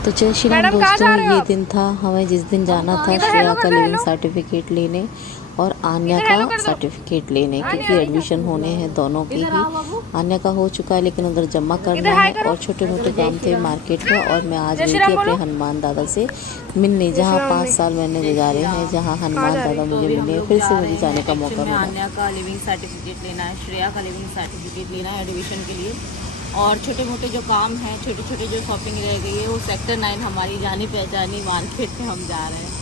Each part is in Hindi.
तो जय श्री राम दोस्तों, ये दिन था हमें जिस दिन जाना था श्रेया का लिविंग सर्टिफिकेट लेने और आन्या का सर्टिफिकेट लेने, क्योंकि एडमिशन होने हैं दोनों की ही। आन्या का हो चुका है लेकिन उधर जमा करना है और छोटे मोटे काम थे मार्केट में। और मैं आज गई थी अपने हनुमान दादा से मिलने, जहाँ 5 साल मैंने गुजारे हैं, जहाँ हनुमान दादा मुझे मिले, फिर से मुझे जाने का मौका मिला। आन्या का लिविंग सर्टिफिकेट लेना है, श्रेया का लिविंग सर्टिफिकेट लेना है एडमिशन के लिए। और छोटे मोटे जो काम हैं, छोटी छोटी जो शॉपिंग रह गई है, वो सेक्टर 9 हमारी जानी पहचानी मार्केट में हम जा रहे हैं।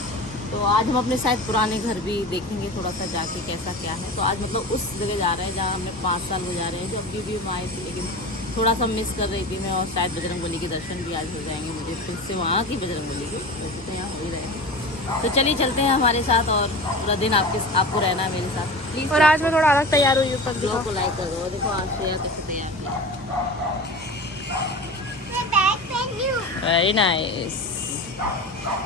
तो आज हम अपने शायद पुराने घर भी देखेंगे थोड़ा सा जाके कैसा क्या है। तो आज मतलब उस जगह जा रहे हैं जहाँ हमने 5 साल गुजारे हैं, जो अभी भी हम आए थे, लेकिन थोड़ा सा मिस कर रही थी मैं। और शायद बजरंगबली के दर्शन भी आज हो जाएंगे मुझे फिर से, वहाँ की बजरंगबली के, वैसे तो यहाँ हो ही रहे हैं। तो चलिए चलते हैं हमारे साथ, और पूरा दिन आपको रहना है मेरे साथ प्लीज़। और आज मैं थोड़ा अलग तैयार हुई हूँ, ब्लॉग को लाइक कर दो। देखो आज श्रेया कैसे तैयार है, वेरी नाइस।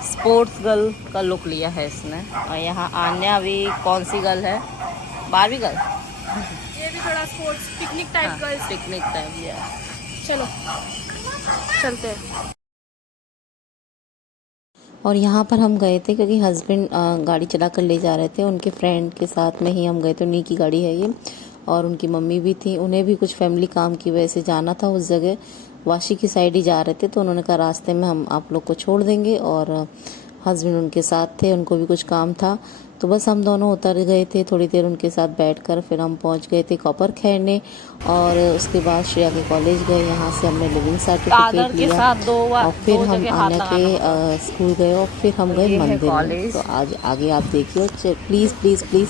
स्पोर्ट्स गर्ल का लुक लिया है इसने। और यहाँ आन्या भी कौन सी गर्ल है, बारहवीं गर्ल, ये भी थोड़ा sports picnic type girls. Picnic type है। चलो चलते हैं। और यहाँ पर हम गए थे क्योंकि हस्बैंड गाड़ी चला कर ले जा रहे थे, उनके फ्रेंड के साथ में ही हम गए थे। उन्हीं की गाड़ी है ये, और उनकी मम्मी भी थी, उन्हें भी कुछ फैमिली काम की वजह से जाना था उस जगह, वाशी की साइड ही जा रहे थे। तो उन्होंने कहा रास्ते में हम आप लोग को छोड़ देंगे, और हस्बैंड उनके साथ थे, उनको भी कुछ काम था। तो बस हम दोनों उतर गए थे, थोड़ी देर उनके साथ बैठकर फिर हम पहुंच गए थे कॉपर खैरने। और उसके बाद श्रेया के कॉलेज गए, यहाँ से हमने लिविंग सर्टिफिकेट लिया और फिर हम आन्या के स्कूल गए और फिर हम गए मंदिर में। तो आज आगे आप देखिए, प्लीज़ प्लीज़ प्लीज़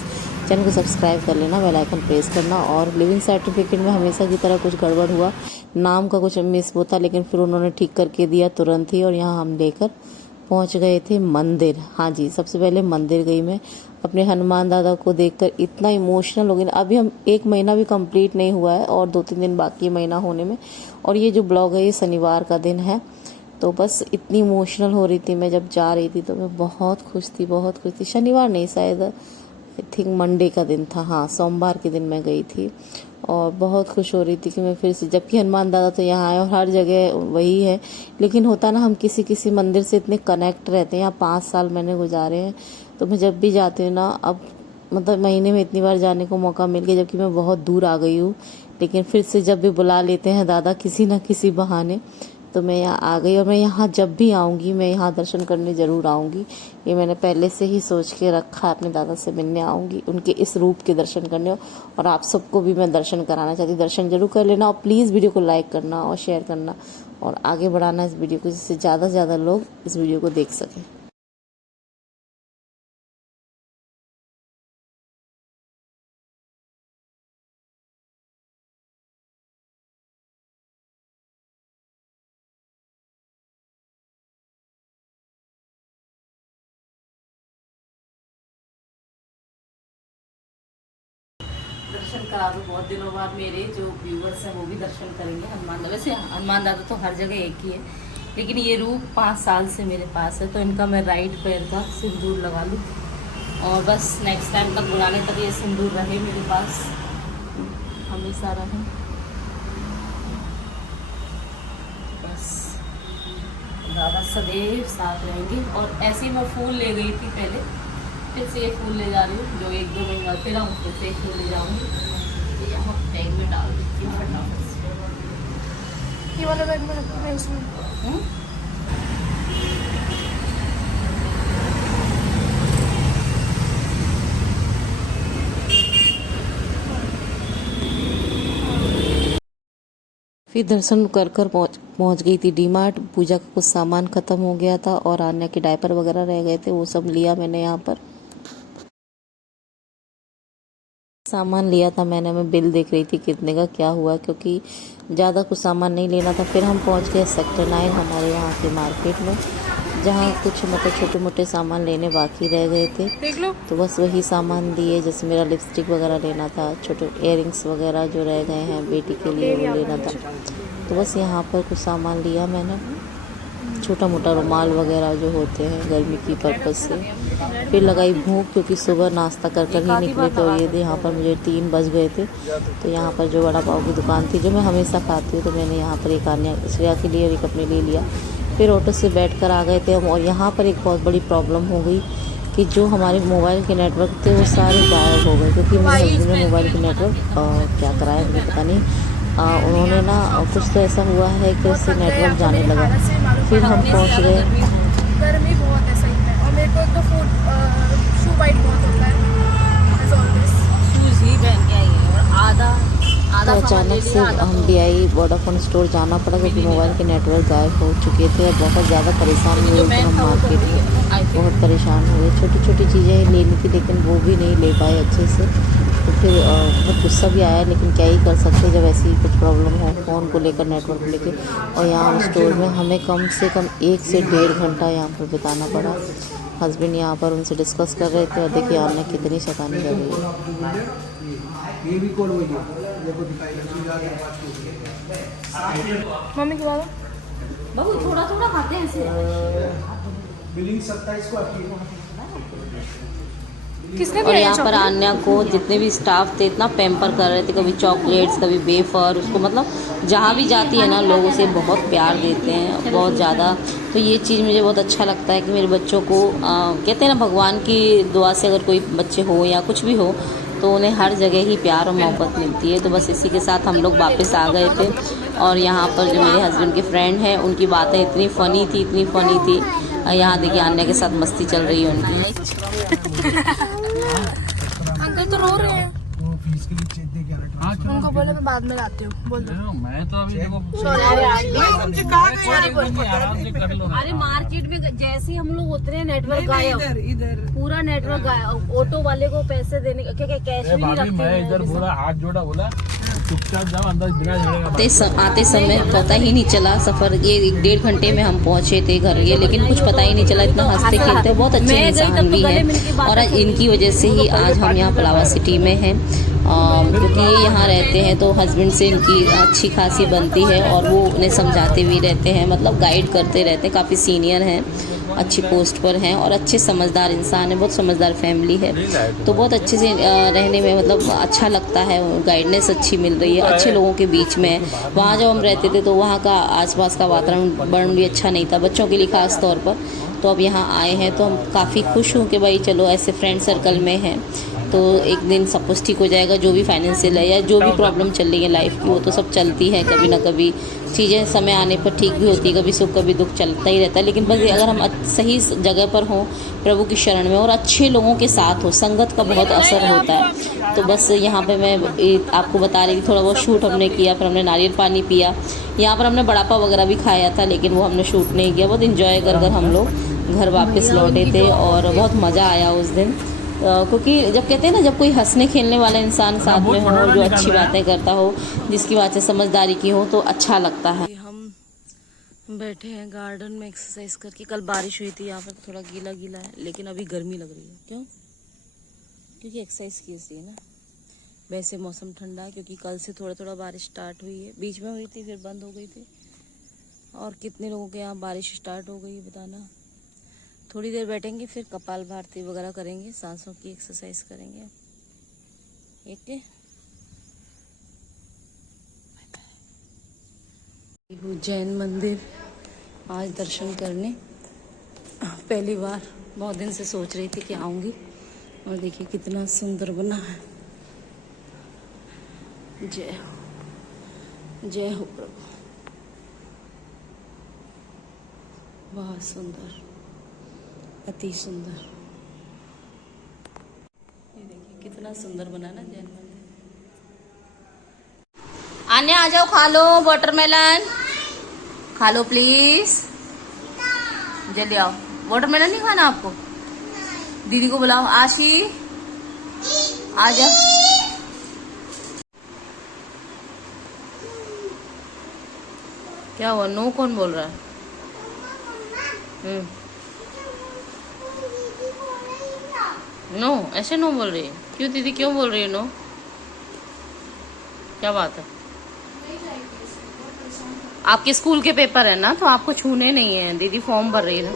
चैनल को सब्सक्राइब कर लेना, बेल आइकन प्रेस करना। और लिविंग सर्टिफिकेट में हमेशा की तरह कुछ गड़बड़ हुआ, नाम का कुछ मिस होता, लेकिन फिर उन्होंने ठीक करके दिया तुरंत ही। और यहाँ हम लेकर पहुंच गए थे मंदिर। हाँ जी, सबसे पहले मंदिर गई मैं, अपने हनुमान दादा को देखकर इतना इमोशनल हो गई। अभी हम 1 महीना भी कंप्लीट नहीं हुआ है और 2-3 दिन बाकी महीना होने में। और ये जो ब्लॉग है ये शनिवार का दिन है। तो बस इतनी इमोशनल हो रही थी मैं जब जा रही थी, तो मैं बहुत खुश थी, बहुत खुश थी। शनिवार नहीं, शायद आई थिंक मंडे का दिन था, हाँ सोमवार के दिन मैं गई थी। और बहुत खुश हो रही थी कि मैं फिर से, जबकि हनुमान दादा तो यहाँ आए और हर जगह वही है, लेकिन होता ना हम किसी किसी मंदिर से इतने कनेक्ट रहते हैं। यहाँ 5 साल मैंने गुजारे हैं, तो मैं जब भी जाती हूँ ना, अब मतलब महीने में इतनी बार जाने को मौका मिल गया, जबकि मैं बहुत दूर आ गई हूँ, लेकिन फिर से जब भी बुला लेते हैं दादा किसी न किसी बहाने, तो मैं यहाँ आ गई। और मैं यहाँ जब भी आऊँगी, मैं यहाँ दर्शन करने ज़रूर आऊँगी। ये मैंने पहले से ही सोच के रखा, अपने दादा से मिलने आऊँगी, उनके इस रूप के दर्शन करने। और आप सबको भी मैं दर्शन कराना चाहती हूँ, दर्शन जरूर कर लेना। और प्लीज़ वीडियो को लाइक करना और शेयर करना और आगे बढ़ाना इस वीडियो को, जिससे ज़्यादा से ज़्यादा लोग इस वीडियो को देख सकें। दर्शन करा दो, बहुत दिनों बाद मेरे जो व्यूवर्स हैं वो भी दर्शन करेंगे हनुमान दादा। वैसे हनुमान दादा तो हर जगह एक ही है, लेकिन ये रूप 5 साल से मेरे पास है, तो इनका मैं राइट पैर का सिंदूर लगा लूँ। और बस नेक्स्ट टाइम तक, बुलाने तक ये सिंदूर रहे मेरे पास, हमेशा रहे बस। दादा सदैव साथ रहेंगे। और ऐसे ही मैं फूल ले गई थी पहले, फिर से ये फूल ले जा रही हूँ, जो 1-2 महीने बाद फिर आऊँ, फिर से एक फूल ले जाऊँगी। तो यहाँ बैग में डाल देती हूँ फटाफट से। ये वाला बैग में रखना है उसमें। फिर दर्शन कर कर पहुँच गई थी डीमार्ट। पूजा का कुछ सामान ख़त्म हो गया था और आन्या के डायपर वगैरह रह गए थे, वो सब लिया मैंने। यहाँ पर सामान लिया था मैंने, मैं बिल देख रही थी कितने का क्या हुआ, क्योंकि ज़्यादा कुछ सामान नहीं लेना था। फिर हम पहुंच गए सेक्टर 9 हमारे यहाँ के मार्केट में, जहाँ कुछ मतलब छोटे मोटे सामान लेने बाकी रह गए थे। देख लो। तो बस वही सामान लिए, जैसे मेरा लिपस्टिक वगैरह लेना था, छोटे इयररिंग्स वगैरह जो रह गए हैं बेटी के लिए वो लेना था। तो बस यहाँ पर कुछ सामान लिया मैंने, छोटा मोटा रुमाल वगैरह जो होते हैं गर्मी की पर्पज़ से। फिर लगाई भूख, क्योंकि सुबह नाश्ता कर कर ही निकले थे। और ये यहाँ पर मुझे 3 बज गए थे। तो यहाँ पर जो वड़ा पाव की दुकान थी, जो मैं हमेशा खाती हूँ, तो मैंने यहाँ पर एक आन्या श्रेया के लिए और एक अपने लिए लिया। फिर फिर ऑटो से बैठकर आ गए थे हम। और यहाँ पर एक बहुत बड़ी प्रॉब्लम हो गई कि जो हमारे मोबाइल के नेटवर्क थे वो सारे गायब हो गए, क्योंकि मेरे हस्बैंड ने मोबाइल के नेटवर्क क्या कराया मुझे पता नहीं, उन्होंने ना कुछ तो ऐसा हुआ है कि उससे नेटवर्क जाने लगा। फिर हम पहुँच गए। गर्मी बहुत है सही में, और मेरे को तो शू बाइट बहुत होता है एज ऑलवेज। शूज़ ही पहन के आई है और आधा तो अचानक से हम DI वोडाफोन स्टोर जाना पड़ा, क्योंकि मोबाइल के नेटवर्क गायब हो चुके थे और बहुत ज़्यादा परेशान हुए। तो हम मार्केट में बहुत परेशान हुए, छोटी छोटी चीज़ें लेनी थी लेकिन वो भी नहीं ले पाए अच्छे से। तो फिर बहुत गुस्सा भी आया, लेकिन क्या ही कर सकते जब ऐसी कुछ प्रॉब्लम हो फ़ोन को लेकर, नेटवर्क को लेकर। और यहाँ स्टोर में हमें कम से कम 1 से 1.5 घंटा यहाँ पर बिताना पड़ा। हस्बैंड यहाँ पर उनसे डिस्कस कर रहे थे और देखिए आने कितनी शैतानी कर रही है। मम्मी के बाद बाबू थोड़ा थोड़ा खाते हैं ऐसे। बिलिंग 27 को आती है। किसने और दिया ये यहाँ पर chocolate? आन्या को जितने भी स्टाफ थे इतना पैम्पर कर रहे थे, कभी चॉकलेट्स कभी वेफर, उसको मतलब जहाँ भी जाती है ना लोग उसे बहुत प्यार देते हैं, बहुत ज़्यादा। तो ये चीज़ मुझे बहुत अच्छा लगता है कि मेरे बच्चों को कहते हैं ना, भगवान की दुआ से अगर कोई बच्चे हो या कुछ भी हो तो उन्हें हर जगह ही प्यार और मोहब्बत मिलती है। तो बस इसी के साथ हम लोग वापस आ गए थे। और यहाँ पर जो मेरे हस्बैंड के फ्रेंड हैं उनकी बातें इतनी फ़नी थी, इतनी फ़नी थी। यहाँ देखिए आन्या के साथ मस्ती चल रही है उनकी। अंकल तो रो रहे हैं। वो फीस के लिए चेक दे के आ रहा है। उनको बोले मैं बाद में लाती हूँ, बोल दो। मैं तो अभी देखो अरे मार्केट में जैसे ही हम लोग उतरे नेटवर्क गायब, इधर पूरा नेटवर्क गायब। ऑटो वाले को पैसे देने का क्या कैश भी नहीं भाभी रखते मैं हैं। इधर बोला, हाथ जोड़ा, बोला चुपचाप जाओ अंदर, बिना झगड़े का। आते समय पता ही नहीं चला सफ़र, ये 1.5 घंटे में हम पहुँचे थे घर ये, लेकिन कुछ पता ही नहीं चला। इतना हंसते खेलते बहुत अच्छे इंसान भी हैं। और इनकी वजह से ही आज हम यहाँ पलावा सिटी में हैं, क्योंकि ये यहाँ रहते हैं तो हस्बैंड से इनकी अच्छी खासी बनती है और वो उन्हें समझाते भी रहते हैं, मतलब गाइड करते रहते हैं। काफ़ी सीनियर हैं, अच्छी पोस्ट पर हैं और अच्छे समझदार इंसान है, बहुत समझदार फैमिली है। तो बहुत अच्छे से रहने में मतलब अच्छा लगता है, गाइडनेस अच्छी मिल रही है, अच्छे लोगों के बीच में। वहाँ जब हम रहते थे तो वहाँ का आसपास का वातावरण भी अच्छा नहीं था बच्चों के लिए ख़ास तौर पर। तो अब यहाँ आए हैं तो हम काफ़ी खुश हूँ कि भाई चलो ऐसे फ्रेंड सर्कल में हैं तो एक दिन सब कुछ ठीक हो जाएगा। जो भी फाइनेंशियल है या जो भी प्रॉब्लम चल रही है लाइफ की, वो तो सब चलती है, कभी ना कभी चीज़ें समय आने पर ठीक भी होती है, कभी सुख कभी दुख चलता ही रहता है। लेकिन बस अगर हम सही जगह पर हों, प्रभु की शरण में और अच्छे लोगों के साथ हो, संगत का बहुत असर होता है। तो बस यहाँ पे मैं आपको बता रही थी, थोड़ा बहुत शूट हमने किया, फिर हमने नारियल पानी पिया। यहाँ पर हमने बड़ा पाव वगैरह भी खाया था, लेकिन वो हमने शूट नहीं किया। बहुत इन्जॉय कर कर हम लोग घर वापस लौटे थे और बहुत मज़ा आया उस दिन। क्योंकि जब कहते हैं ना, जब कोई हंसने खेलने वाला इंसान साथ में हो, जो अच्छी बातें करता हो, जिसकी बातें समझदारी की हो, तो अच्छा लगता है। हम बैठे हैं गार्डन में एक्सरसाइज करके। कल बारिश हुई थी, यहाँ पर थोड़ा गीला गीला है, लेकिन अभी गर्मी लग रही है। क्यों? क्योंकि एक्सरसाइज की सी है ना। वैसे मौसम ठंडा है, क्योंकि कल से थोड़ा थोड़ा बारिश स्टार्ट हुई है। बीच में हुई थी, फिर बंद हो गई थी। और कितने लोगों के यहाँ बारिश स्टार्ट हो गई है बताना। थोड़ी देर बैठेंगे, फिर कपाल भारती वगैरह करेंगे, सांसों की एक्सरसाइज करेंगे। ओके, उज्जैन मंदिर आज दर्शन करने पहली बार। बहुत दिन से सोच रही थी कि आऊँगी, और देखिए कितना सुंदर बना है। जय हो, जय हो प्रभु। बहुत सुंदर, अति सुंदर। ये देखिए कितना सुंदर बना ना जैन मंदिर। आने आ जाओ, खा लो वाटरमेलन, खा लो प्लीज, जल्दी आओ। वाटरमेलन नहीं खाना आपको? दीदी को बुलाओ। आशी आ जाओ। क्या हुआ? नो कौन बोल रहा है? नो, ऐसे नो बोल रही है? क्यों दीदी, क्यों बोल रही है नो? क्या बात है? आपके स्कूल के पेपर है ना, तो आपको छूने नहीं है। दीदी फॉर्म भर रही है ना।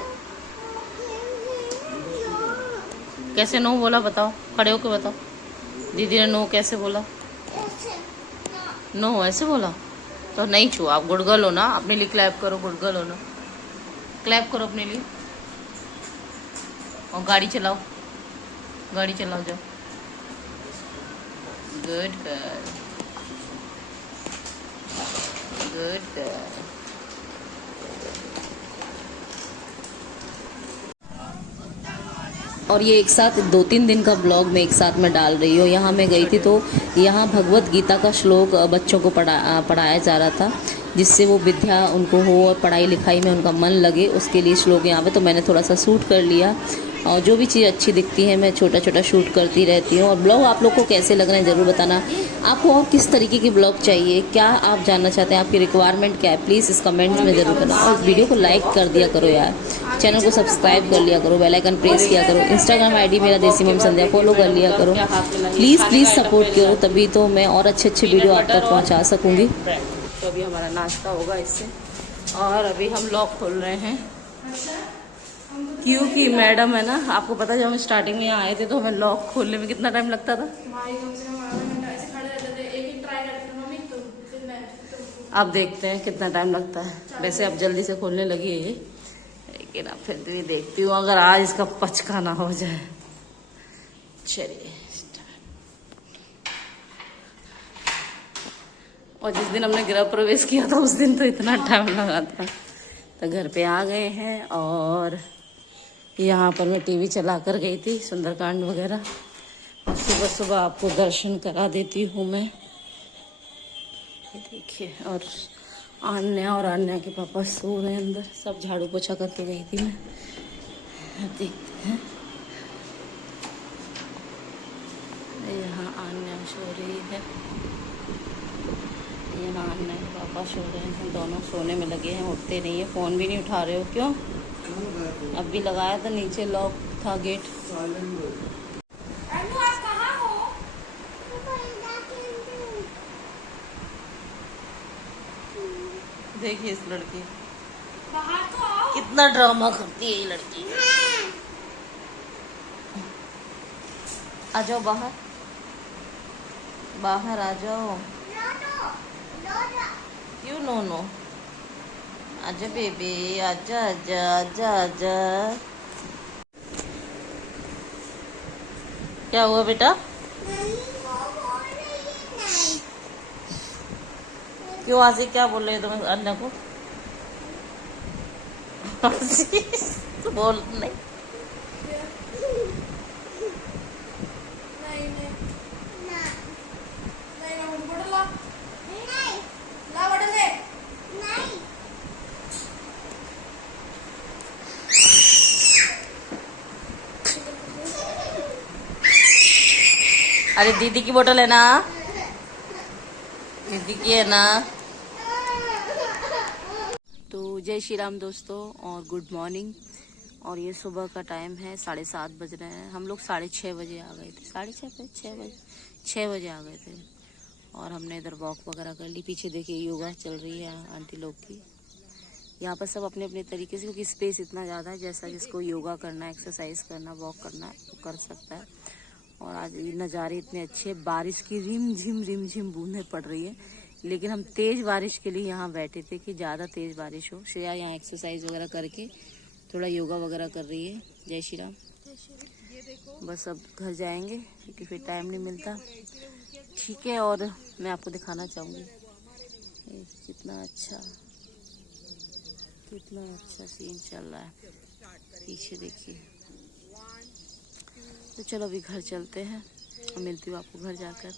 कैसे नो बोला बताओ, खड़े होके बताओ। दीदी ने नो कैसे बोला? नो ऐसे बोला तो नहीं छू। आप गुड गर्ल हो ना, अपने लिए क्लैप करो, गुड गर्ल हो ना। क्लैप करो अपने लिए और गाड़ी चलाओ जाओ। Good girl, good girl. और ये एक साथ 2-3 दिन का ब्लॉग मैं एक साथ में डाल रही हूँ। यहाँ मैं गई थी तो यहाँ भगवत गीता का श्लोक बच्चों को पढ़ाया जा रहा था, जिससे वो विद्या उनको हो और पढ़ाई लिखाई में उनका मन लगे, उसके लिए श्लोक यहाँ पे। तो मैंने थोड़ा सा शूट कर लिया और जो भी चीज़ अच्छी दिखती है मैं छोटा छोटा शूट करती रहती हूँ। और ब्लॉग आप लोग को कैसे लग रहे हैं ज़रूर बताना। आपको और किस तरीके की ब्लॉग चाहिए, क्या आप जानना चाहते हैं, आपकी रिक्वायरमेंट क्या है, प्लीज़ इस कमेंट्स में ज़रूर करना। और इस वीडियो को लाइक कर दिया करो यार, चैनल को सब्सक्राइब कर लिया करो, बेल आइकन प्रेस किया करो, इंस्टाग्राम आईडी मेरा देसी मम संध्या फॉलो कर लिया करो। प्लीज़ सपोर्ट करो, तभी तो मैं और अच्छे वीडियो आप तक पहुँचा सकूँगी। तो अभी हमारा नाश्ता होगा इससे, और अभी हम लॉक खोल रहे हैं क्योंकि मैडम है ना, आपको पता है जब हम स्टार्टिंग में यहाँ आए थे तो हमें लॉक खोलने में कितना टाइम लगता था। भाई कम से कम आधा घंटा ऐसे खड़े रहते थे, एक ट्राई करते थे मम्मी तुम फिर मैं अब देखते हैं कितना टाइम लगता है। वैसे अब जल्दी से खोलने लगी है ये, लेकिन अब फिर भी देखती हूँ अगर आज इसका पचका ना हो जाए। चलिए, और जिस दिन हमने गृह प्रवेश किया था उस दिन तो इतना टाइम लगा था। तो घर पे आ गए हैं और यहाँ पर मैं टीवी चला कर गई थी, सुंदरकांड वगैरह। सुबह सुबह आपको दर्शन करा देती हूँ मैं, देखिए। और आन्या के पापा सो रहे हैं अंदर, सब झाड़ू पोछा करके गई थी मैं। अब देखते हैं, यहाँ आन्या सो रही है, यहाँ आन्या के पापा सो रहे हैं, दोनों सोने में लगे हैं, उठते नहीं है। फ़ोन भी नहीं उठा रहे हो, क्यों? अब भी लगाया था, नीचे लॉक था गेट। देखिए इस लड़की, बाहर तो आओ। कितना ड्रामा करती है ये लड़की। आ जाओ बाहर, बाहर आ जाओ। क्यों नो? आजा बेबी, आजा आजा आजा आजा। क्या हुआ बेटा? क्यों आसिफ क्या बोल रहे हो तुम अन्ना को? तो बोल नहीं। अरे दीदी की बोतल है ना, दीदी की है ना। तो जय श्री राम दोस्तों, और गुड मॉर्निंग। और ये सुबह का टाइम है, 7:30 बज रहे हैं। हम लोग 6:30 बजे आ गए थे, 6 बजे आ गए थे। और हमने इधर वॉक वगैरह कर ली। पीछे देखिए योगा चल रही है आंटी लोग की। यहाँ पर सब अपने अपने तरीके से, क्योंकि स्पेस इतना ज़्यादा है, जैसा जिसको योगा करना है, एक्सरसाइज करना, वॉक करना है, वो कर सकता है। और आज ये नज़ारे इतने अच्छे, बारिश की रिम झिम बूंदें पड़ रही है। लेकिन हम तेज़ बारिश के लिए यहाँ बैठे थे कि ज़्यादा तेज़ बारिश हो। श्रेया यहाँ एक्सरसाइज वगैरह करके थोड़ा योगा वगैरह कर रही है। जय श्री राम। बस अब घर जाएंगे क्योंकि फिर टाइम नहीं मिलता, ठीक है। और मैं आपको दिखाना चाहूँगी कितना अच्छा सीन चल रहा है, पीछे देखिए। तो चलो अभी घर चलते हैं, मिलती हूँ आपको घर जाकर।